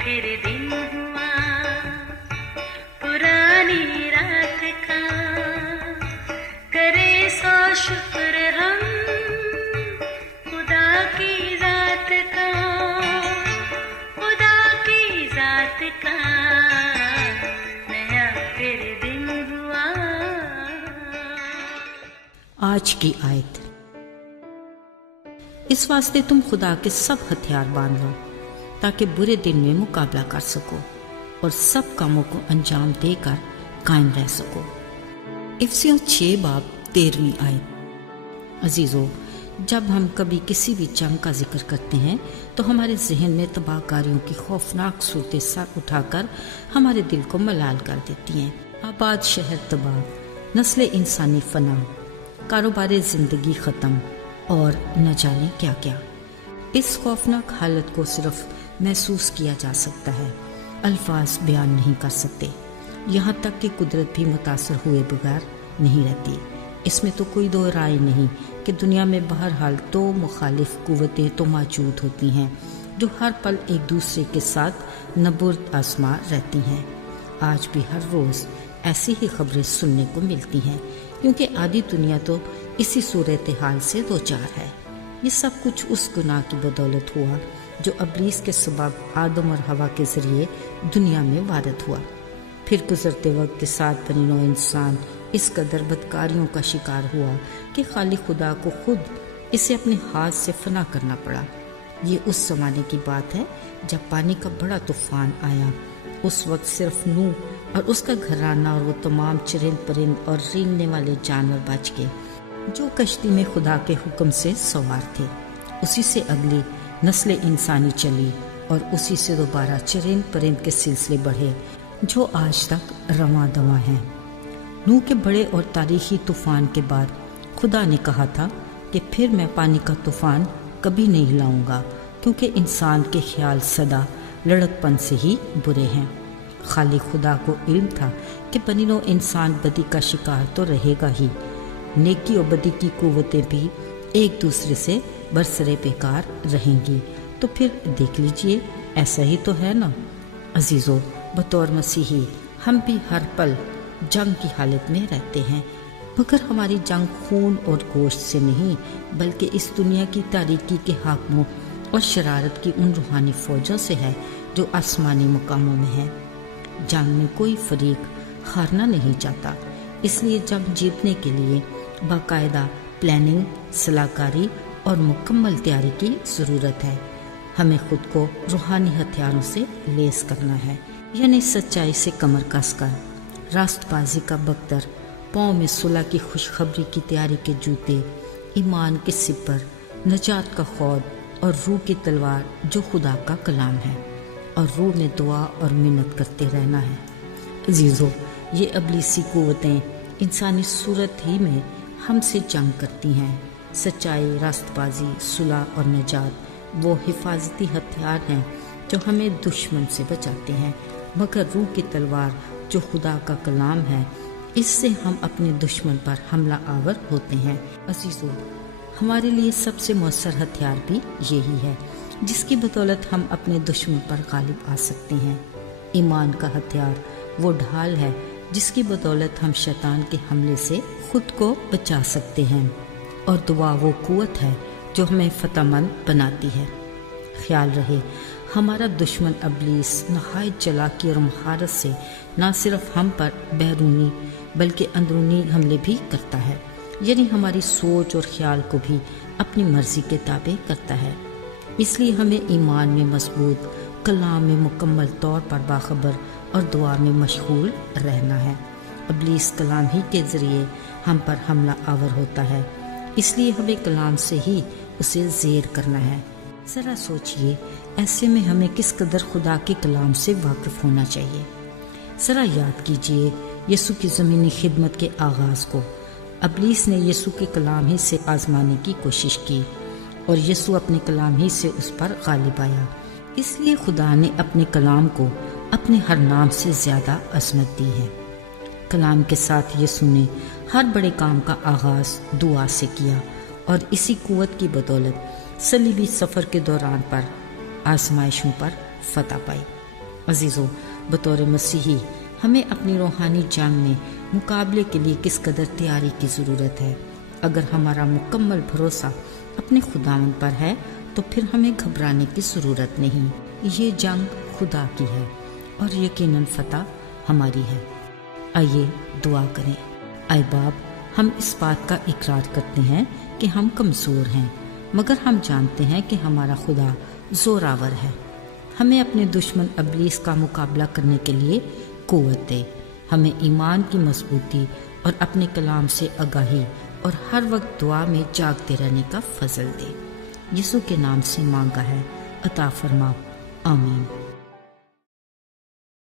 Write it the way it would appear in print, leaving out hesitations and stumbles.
پھر دن ہوا پرانی رات کا، کرے سو شکر ہم خدا کی ذات کا، خدا کی ذات کا نیا پھر دن ہوا۔ آج کی آیت: اس واسطے تم خدا کے سب ہتھیار باندھ لو تاکہ برے دن میں مقابلہ کر سکو اور سب کاموں کو انجام دے کر قائم رہ سکو۔ افسیوں 6 باب 13 آیت۔ عزیزو، جب ہم کبھی کسی بھی جنگ کا ذکر کرتے ہیں تو ہمارے ذہن میں تباہ کاریوں کی خوفناک صورتیں سر اٹھا کر ہمارے دل کو ملال کر دیتی ہیں۔ آباد شہر تباہ، نسل انسانی فنا، کاروبار زندگی ختم اور نہ جانے کیا کیا۔ اس خوفناک حالت کو صرف محسوس کیا جا سکتا ہے، الفاظ بیان نہیں کر سکتے۔ یہاں تک کہ قدرت بھی متاثر ہوئے بغیر نہیں رہتی۔ اس میں تو کوئی دو رائے نہیں کہ دنیا میں بہرحال 2 مخالف قوتیں تو موجود ہوتی ہیں جو ہر پل ایک دوسرے کے ساتھ نبرد آزما رہتی ہیں۔ آج بھی ہر روز ایسی ہی خبریں سننے کو ملتی ہیں، کیونکہ آدھی دنیا تو اسی صورتحال سے دوچار ہے۔ یہ سب کچھ اس گناہ کی بدولت ہوا جو ابلیس کے سبب آدم اور حوا کے ذریعے دنیا میں وارد ہوا۔ پھر گزرتے وقت کے ساتھ بنی نوع انسان اس قدر بدکاریوں کا شکار ہوا کہ خالق خدا کو خود اسے اپنے ہاتھ سے فنا کرنا پڑا۔ یہ اس زمانے کی بات ہے جب پانی کا بڑا طوفان آیا۔ اس وقت صرف نوح اور اس کا گھرانہ اور وہ تمام چرند پرند اور رینگنے والے جانور بچ گئے جو کشتی میں خدا کے حکم سے سوار تھے۔ اسی سے اگلی نسل انسانی چلی اور اسی سے دوبارہ چرند پرند کے سلسلے بڑھے جو آج تک رواں دواں ہیں۔ نوح کے بڑے اور تاریخی طوفان کے بعد خدا نے کہا تھا کہ پھر میں پانی کا طوفان کبھی نہیں لاؤں گا، کیونکہ انسان کے خیال سدا لڑک پن سے ہی برے ہیں۔ خالق خدا کو علم تھا کہ بنی نوع انسان بدی کا شکار تو رہے گا ہی، نیکی اور بدی کی قوتیں بھی ایک دوسرے سے برسرے پیکار رہیں گی۔ تو پھر دیکھ لیجئے، ایسا ہی تو ہے نا۔ عزیزو، بطور مسیحی ہم بھی ہر پل جنگ کی حالت میں رہتے ہیں، مگر ہماری جنگ خون اور گوشت سے نہیں، بلکہ اس دنیا کی تاریکی کے حاکموں اور شرارت کی ان روحانی فوجوں سے ہے جو آسمانی مقاموں میں ہیں۔ جنگ میں کوئی فریق ہارنا نہیں چاہتا، اس لیے جنگ جیتنے کے لیے باقاعدہ پلاننگ، صلاح کاری اور مکمل تیاری کی ضرورت ہے۔ ہمیں خود کو روحانی ہتھیاروں سے لیس کرنا ہے، یعنی سچائی سے کمر کس کر، راست بازی کا بختر، پاؤں میں صلح کی خوشخبری کی تیاری کے جوتے، ایمان کے سپر، نجات کا خود اور روح کی تلوار جو خدا کا کلام ہے، اور روح میں دعا اور منت کرتے رہنا ہے۔ عزیزو، یہ ابلیسی قوتیں انسانی صورت ہی میں ہم سے جنگ کرتی ہیں۔ سچائی، راست بازی، صلح اور نجات وہ حفاظتی ہتھیار ہیں جو ہمیں دشمن سے بچاتے ہیں، مگر روح کی تلوار جو خدا کا کلام ہے، اس سے ہم اپنے دشمن پر حملہ آور ہوتے ہیں۔ عزیزو، ہمارے لیے سب سے مؤثر ہتھیار بھی یہی ہے جس کی بدولت ہم اپنے دشمن پر غالب آ سکتے ہیں۔ ایمان کا ہتھیار وہ ڈھال ہے جس کی بدولت ہم شیطان کے حملے سے خود کو بچا سکتے ہیں، اور دعا وہ قوت ہے جو ہمیں فتح مند بناتی ہے۔ خیال رہے، ہمارا دشمن ابلیس نہایت چالاکی اور مہارت سے نہ صرف ہم پر بیرونی بلکہ اندرونی حملے بھی کرتا ہے، یعنی ہماری سوچ اور خیال کو بھی اپنی مرضی کے تابع کرتا ہے۔ اس لیے ہمیں ایمان میں مضبوط، کلام میں مکمل طور پر باخبر اور دعا میں مشغول رہنا ہے۔ ابلیس کلام ہی کے ذریعے ہم پر حملہ آور ہوتا ہے، اس لیے ہمیں کلام سے ہی اسے زیر کرنا ہے۔ ذرا سوچئے، ایسے میں ہمیں کس قدر خدا کے کلام سے واقف ہونا چاہیے۔ ذرا یاد کیجئے یسوع کی زمینی خدمت کے آغاز کو۔ ابلیس نے یسوع کے کلام ہی سے آزمانے کی کوشش کی اور یسوع اپنے کلام ہی سے اس پر غالب آیا۔ اس لیے خدا نے اپنے کلام کو اپنے ہر نام سے زیادہ عظمت دی ہے۔ کلام کے ساتھ یسوع نے ہر بڑے کام کا آغاز دعا سے کیا، اور اسی قوت کی بدولت صلیبی سفر کے دوران پر آزمائشوں پر فتح پائی۔ عزیزو، بطور مسیحی ہمیں اپنی روحانی جنگ میں مقابلے کے لیے کس قدر تیاری کی ضرورت ہے۔ اگر ہمارا مکمل بھروسہ اپنے خداوند پر ہے تو پھر ہمیں گھبرانے کی ضرورت نہیں۔ یہ جنگ خدا کی ہے اور یقیناً فتح ہماری ہے۔ آئیے دعا کریں۔ اے باپ، ہم اس بات کا اقرار کرتے ہیں کہ ہم کمزور ہیں، مگر ہم جانتے ہیں کہ ہمارا خدا زوراور ہے۔ ہمیں اپنے دشمن ابلیس کا مقابلہ کرنے کے لیے قوت دے، ہمیں ایمان کی مضبوطی اور اپنے کلام سے آگاہی اور ہر وقت دعا میں جاگتے رہنے کا فضل دے۔ یسوع کے نام سے مانگا ہے، عطا فرما، آمین۔